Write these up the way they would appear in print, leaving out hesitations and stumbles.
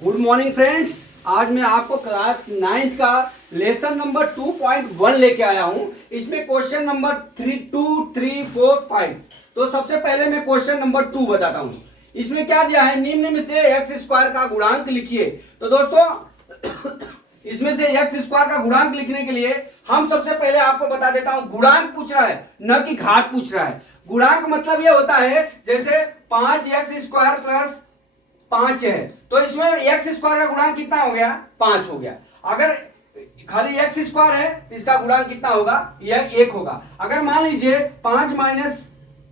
Good morning friends. आज मैं आपको क्लास 9th का लेसन नंबर 2.1 लेके आया हूं। इसमें क्वेश्चन नंबर 3, 2, 3, 4, 5। तो सबसे पहले मैं क्वेश्चन नंबर 2 बताता हूं। इसमें क्या दिया है, निम्न में से एक्स स्क्वायर का गुणांक लिखिए। तो दोस्तों इसमें से एक्स स्क्वायर का गुणांक लिखने के लिए हम सबसे पहले आपको बता देता हूं, गुणांक पूछ रहा है न कि घात पूछ रहा है। गुणांक मतलब ये होता है जैसे 5x स्क्वायर प्लस 5 है, तो इसमें एक्स स्क्वायर का गुणांक कितना हो गया, 5 हो गया। अगर खाली एक्स स्क्वायर है तो इसका गुणांक कितना होगा, यह 1 होगा। अगर मान लीजिए 5 माइनस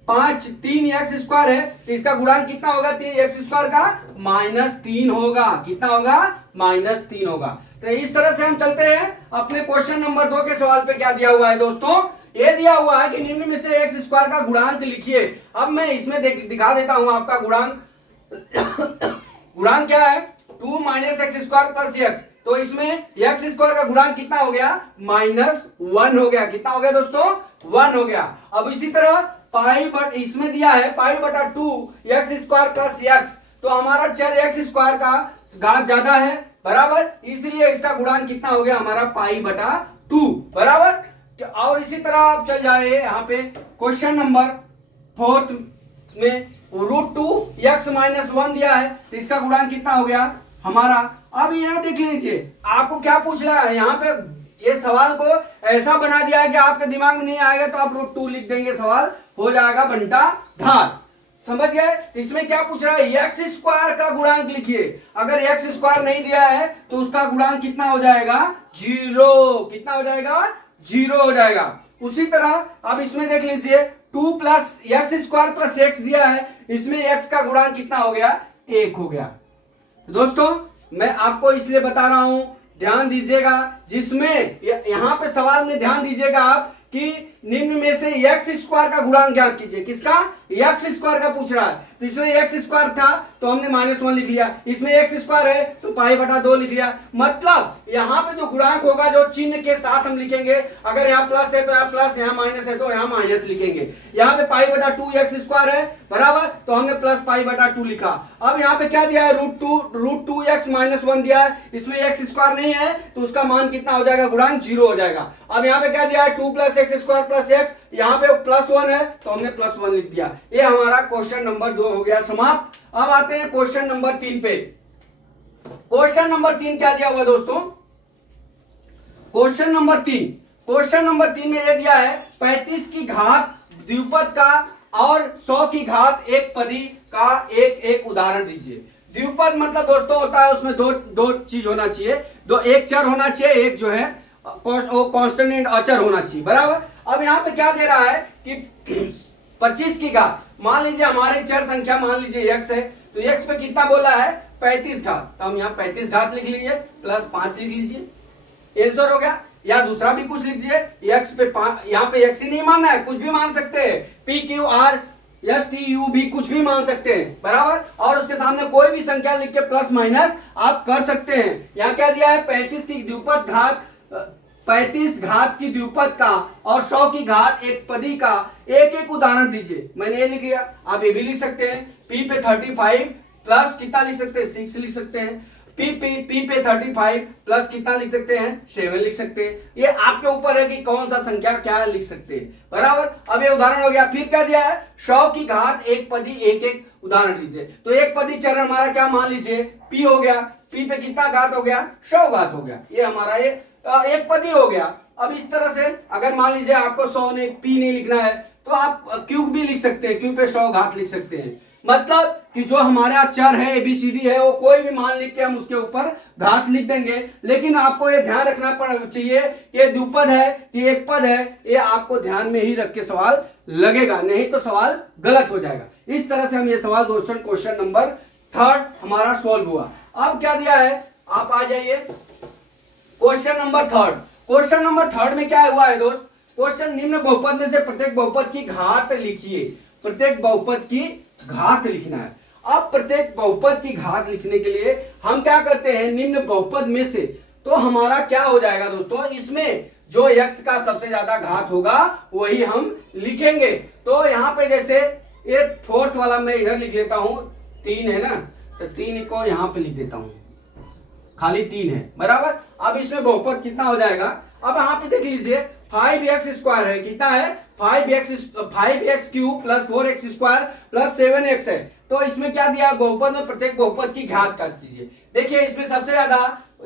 5 3 एक्स स्क्वायर है तो इसका गुणांक कितना होगा, 3 एक्स स्क्वायर का -3 होगा। कितना होगा, -3 होगा। तो इस तरह से हम चलते हैं अपने क्वेश्चन नंबर 2 के सवाल पे। क्या दिया हुआ है दोस्तों, ये दिया हुआ है कि निम्न में से एक्स स्क्वायर का गुणांक लिखिए। अब मैं इसमें दिखा देता हूं आपका गुणांक। गुणांक क्या है, 2 minus x square plus x. तो इसमें एक्स स्क्वायर का गुणांक कितना हो गया, -1 हो गया। कितना हो गया दोस्तों, 1 हो गया। अब इसी तरह पाई बट इसमें दिया है पाई बटा 2 एक्स स्क्वायर प्लस एक्स। तो हमारा चर एक्स स्क्वायर का घात ज्यादा है, बराबर, इसलिए इसका गुणांक कितना हो गया हमारा पाई बटा 2, बराबर। और इसी तरह आप चल जाए यहाँ पे क्वेश्चन नंबर 4 में √2x-1 दिया है, तो इसका गुणांक कितना हो गया हमारा। अब यहाँ देख लीजिए आपको क्या पूछ रहा है, यहाँ पे ये सवाल को ऐसा बना दिया है कि आपके दिमाग में नहीं आएगा तो आप √2 लिख देंगे, सवाल हो जाएगा बनता घात। समझ गए। इसमें क्या पूछ रहा है, एक्स स्क्वायर का गुणांक लिखिए। अगर एक्स स्क्वायर नहीं दिया है तो उसका गुणांक कितना हो जाएगा, 0। कितना हो जाएगा, 0 हो जाएगा। उसी तरह अब इसमें देख लीजिए 2 plus x square plus x दिया है, इसमें एक्स का गुणांक कितना हो गया, 1 हो गया। दोस्तों मैं आपको इसलिए बता रहा हूं, ध्यान दीजिएगा, जिसमें यहां पे सवाल में ध्यान दीजिएगा आप कि निम्न में से एक्स स्क्वायर का गुणांक ज्ञात कीजिए। किसका, एक्स स्क्वायर का पूछ रहा है। तो इसमें एक्स स्क्वायर था तो हमने -1 लिख लिया, इसमें एक्स स्क्वायर है तो पाई बटा 2 लिख लिया। मतलब यहाँ पे जो गुणांक होगा जो चिन्ह के साथ हम लिखेंगे, अगर यहाँ प्लस है तो यहाँ प्लस, यहाँ माइनस है तो यहाँ माइनस लिखेंगे। यहाँ पे पाई बटा 2 एक्स स्क्वायर है, बराबर, तो हमने प्लस पाई बटा 2 लिखा। अब यहाँ पे क्या दिया है, √2x-1 दिया है, इसमें एक्स स्क्वायर नहीं है तो उसका मान कितना हो जाएगा, गुणांक 0 हो जाएगा। अब यहाँ पे क्या दिया है, 2 plus x square plus x, यहाँ पे +1 है तो हमने +1 लिख दिया। ये हमारा क्वेश्चन नंबर 2 हो गया समाप्त। अब आते हैं क्वेश्चन नंबर 3 पे। क्वेश्चन नंबर 3 क्या दिया हुआ दोस्तों, क्वेश्चन नंबर 3 में यह दिया है 35 की घात द्विपद का और 100 की घात एक पदी का एक उदाहरण दीजिए। द्विपद मतलब दोस्तों होता है उसमें दो चीज होना चाहिए, एक चर होना चाहिए, एक जो है कांस्टेंट एंड अचर होना चाहिए, बराबर। अब यहाँ पे क्या दे रहा है कि 25 की घात, मान लीजिए हमारी चर संख्या मान लीजिए x है, तो x पे कितना बोला है, 35 घात। तो हम यहाँ 35 घात लिख लीजिए, +5 लिख लीजिए, आंसर हो गया। या दूसरा भी कुछ लिख दीजिए, x पे यहाँ पे x ही नहीं मानना है, कुछ भी मान सकते हैं, PQRSTU भी कुछ भी मान सकते हैं, बराबर। और उसके सामने कोई भी संख्या लिख के प्लस माइनस आप कर सकते हैं। यहाँ क्या दिया है, 35 की द्विपद घात, 35 घात की द्विपद का और 100 की घात एक पदी का एक उदाहरण दीजिए। मैंने ये लिख लिया, आप ये भी लिख सकते हैं। P पे 35 प्लस कितना लिख सकते हैं, 6 लिख सकते हैं। P पे 35 प्लस कितना लिख सकते हैं, 7 लिख सकते हैं। ये आपके ऊपर है कि कौन सा संख्या क्या लिख सकते हैं, बराबर। अब ये उदाहरण हो गया। फिर क्या दिया है, 100 की घात एक पदी एक उदाहरण दीजिए। तो एक पदी चर हमारा क्या मान लीजिए, P हो गया। P पे कितना घात हो गया, 100 घात हो गया। ये हमारा ये एक पदी हो गया। अब इस तरह से अगर मान लीजिए आपको 100 ने P नहीं लिखना है तो आप क्यूब भी लिख सकते हैं, क्यूब पे 100 घात लिख सकते हैं। मतलब कि जो हमारा चर है ABCD है, वो कोई भी मान लिख के हम उसके ऊपर घात लिख देंगे। लेकिन आपको ये ध्यान रखना चाहिए कि ये द्विपद है कि एक पद है, ये आपको ध्यान में ही रख के सवाल लगेगा, नहीं तो सवाल गलत हो जाएगा। इस तरह से हम ये सवाल दोस्तों क्वेश्चन नंबर 3 हमारा सोल्व हुआ। अब क्या दिया है, आप आ जाइए क्वेश्चन नंबर 3। क्वेश्चन नंबर 3 में क्या हुआ है दोस्त, क्वेश्चन निम्न बहुपद में से प्रत्येक बहुपद की घात लिखिए। प्रत्येक बहुपद की घात लिखना है। अब प्रत्येक बहुपद की घात लिखने के लिए हम क्या करते हैं, निम्न बहुपद में से, तो हमारा क्या हो जाएगा दोस्तों, इसमें जो x का सबसे ज्यादा घात होगा वही हम लिखेंगे। तो यहाँ पे जैसे ये 4th वाला मैं इधर लिख लेता हूं, 3 है ना, तो 3 को यहाँ पे लिख देता हूं, खाली 3 है, बराबर। अब इसमें बहुपद कितना हो जाएगा, अब यहाँ पे देख लीजिए 5x² है, कितना है 5x cube plus 4x square plus 7x है। तो इसमें क्या दिया, बहुपद में प्रत्येक बहुपद की घात कर दीजिए। देखिए इसमें सबसे ज्यादा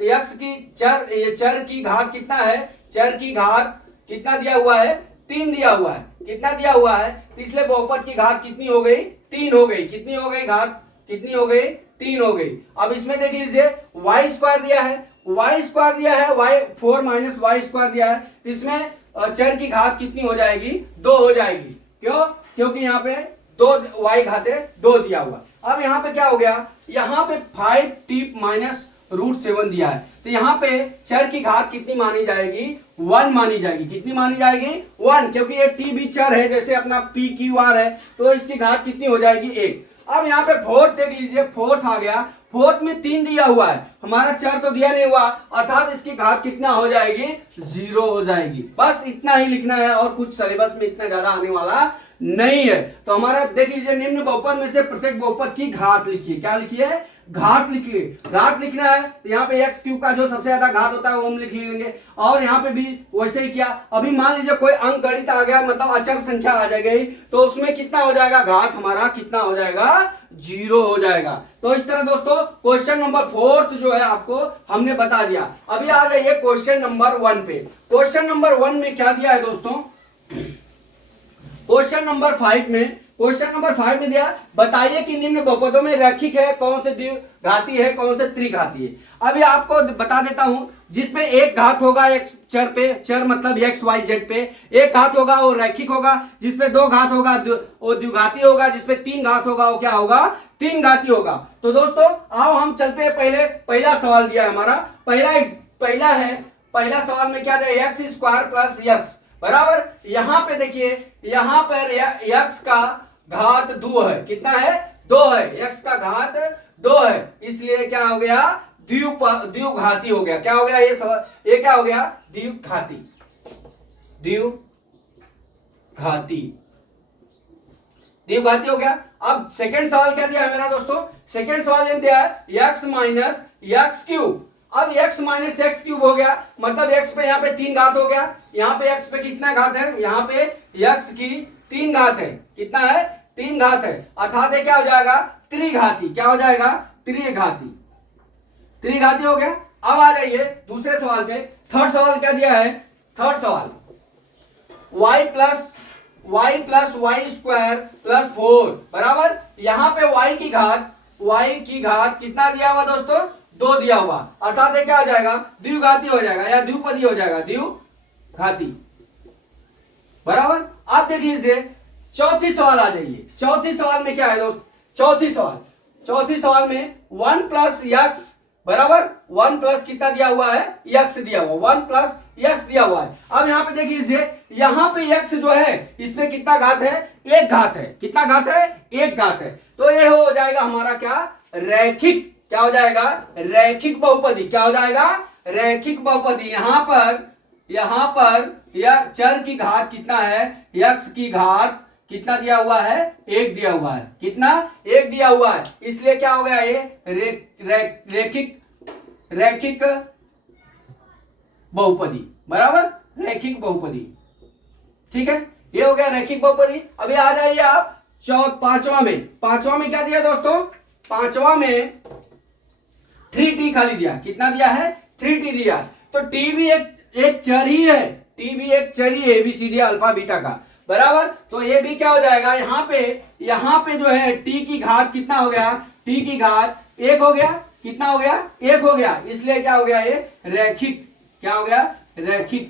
x की चर की घात कितना है, चर की घात कितना दिया हुआ है, 3 दिया हुआ है, कितना दिया हुआ है, इसलिए बहुपद की घात कितनी हो गई, 3 हो गई। कितनी हो गई घात, कितनी हो गई, 3 हो गई। अब इसमें देख लीजिए y² दिया है, y² दिया है, 4 माइनस y² दिया है, तो इसमें चर की घात कितनी हो जाएगी, 2 हो जाएगी। क्यों, क्योंकि यहाँ पे 2 y घाते 2 दिया हुआ। अब यहाँ पे क्या हो गया, यहाँ पे 5t माइनस √7 दिया है, तो यहाँ पे चर की घात कितनी मानी जाएगी, 1 मानी जाएगी। कितनी मानी जाएगी, 1, क्योंकि ये t भी चर है, जैसे अपना p/q/r है, तो इसकी घात कितनी हो जाएगी, 1। अब यहाँ पे फोर्थ देख लीजिए, फोर्थ आ गया, फोर्थ में 3 दिया हुआ है, हमारा चर तो दिया नहीं हुआ, अर्थात इसकी घात कितना हो जाएगी, 0 हो जाएगी। बस इतना ही लिखना है, और कुछ सिलेबस में इतना ज्यादा आने वाला नहीं है। तो हमारा देख लीजिए निम्न बहुपद में से प्रत्येक बहुपद की घात लिखिए। क्या लिखिए, घात लिखिए। घात लिखना है तो यहाँ पे x क्यूब का जो सबसे ज्यादा घात होता है वो हम लिख लेंगे, और यहाँ पे भी वैसे ही किया। अभी मान लीजिए कोई अंक गणित आ गया, मतलब अचर संख्या आ जाएगी, तो उसमें कितना हो जाएगा, घात हमारा कितना हो जाएगा, 0 हो जाएगा। तो इस तरह दोस्तों क्वेश्चन नंबर 4 जो है आपको हमने बता दिया। अभी आ जाइए क्वेश्चन नंबर 1 पे। क्वेश्चन नंबर 1 में क्या दिया है दोस्तों, क्वेश्चन नंबर 5 में दिया, बताइए कि निम्न बहुपदों में रैखिक है, कौन से द्विघाती है, कौन से त्रिघाती है। अभी आपको बता देता हूं, जिसमें एक घात होगा एक चर पे, चर मतलब x y z पे एक घात होगा वो रैखिक होगा, जिसपे 2 घात होगा वो द्विघाती होगा, जिसपे 3 घात होगा वो क्या होगा, 3 घाती होगा। तो दोस्तों आओ हम चलते हैं, पहला सवाल दिया है हमारा, पहला सवाल में क्या दिया, x² प्लस x बराबर, यहाँ पे देखिए, यहाँ पर x का घात 2 है, कितना है, 2 है, x का घात 2 है, इसलिए क्या हो गया, द्विघाती हो गया। क्या हो गया ये क्या हो गया, द्विघाती हो गया। अब सेकंड सवाल क्या दिया है मेरा दोस्तों, सेकंड सवाल ये दिया है x माइनस x क्यूब। अब x माइनस x क्यूब हो गया, मतलब x पे यहाँ पे 3 घात हो गया, यहाँ पे x पे कितना घात है, यहाँ पे x की 3 घात है, कितना है, 3 घात है, अर्थात क्या हो जाएगा, त्रिघाती। क्या हो जाएगा, त्रिघाती हो गया। अब आ जाइए दूसरे सवाल पे। थर्ड सवाल क्या दिया है, थर्ड सवाल y प्लस y² प्लस 4 बराबर, यहाँ पे y की घात कितना दिया हुआ दोस्तों, 2 दिया हुआ, अर्थात क्या हो जाएगा, द्विघाती हो जाएगा या द्विपदी हो जाएगा, द्विघाती बराबर। आप देख लीजिए चौथी सवाल आ जाइए। चौथी सवाल में क्या है दोस्त, चौथी सवाल में 1 प्लस x बराबर, 1 प्लस कितना दिया हुआ है, x दिया हुआ, 1 प्लस x दिया हुआ है। अब यहाँ पे देख लीजिए, यहाँ पे x जो है इसमें कितना घात है, 1 घात है, कितना घात है, 1 घात है। तो ये हो जाएगा हमारा क्या, रैखिक। क्या हो जाएगा, रैखिक बहुपदी। क्या हो जाएगा, रैखिक बहुपदी। यहाँ पर यह चर की घात कितना है, x की घात कितना दिया हुआ है, 1 दिया हुआ है, कितना, 1 दिया हुआ है, इसलिए क्या हो गया ये रैखिक बहुपदी बराबर, रैखिक बहुपदी। ठीक है, ये हो गया रैखिक बहुपदी। अभी आ जाइए आप पांचवा में क्या दिया दोस्तों, पांचवा में 3t खाली दिया, कितना दिया है, 3t दिया। तो t भी एक चर ही है, t भी एक चर ही है, ABCD अल्फा बीटा का बराबर। तो ये भी क्या हो जाएगा, यहाँ पे जो है t की घात कितना हो गया, t की घात 1 हो गया, कितना हो गया, 1 हो गया, इसलिए क्या हो गया ये रैखिक। क्या हो गया, रैखिक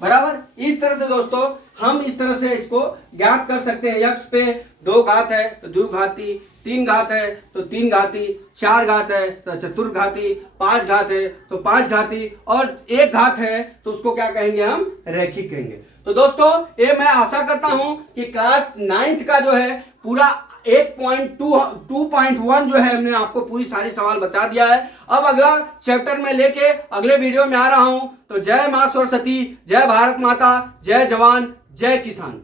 बराबर। इस तरह से दोस्तों हम इस तरह से इसको ज्ञात कर सकते हैं। x पे 2 घात है तो द्विघाती, 3 घात है तो 3 घाती, 4 घात है तो चतुर्घाती, 5 घात है तो 5 घाती, और 1 घात है तो उसको क्या कहेंगे, हम रैखिक कहेंगे। तो दोस्तों ये मैं आशा करता हूं कि क्लास 9th का जो है पूरा 2.1 जो है हमने आपको पूरी सारी सवाल बता दिया है। अब अगला चैप्टर में लेके अगले वीडियो में आ रहा हूं। तो जय मां सरस्वती, जय भारत माता, जय जवान, जय किसान।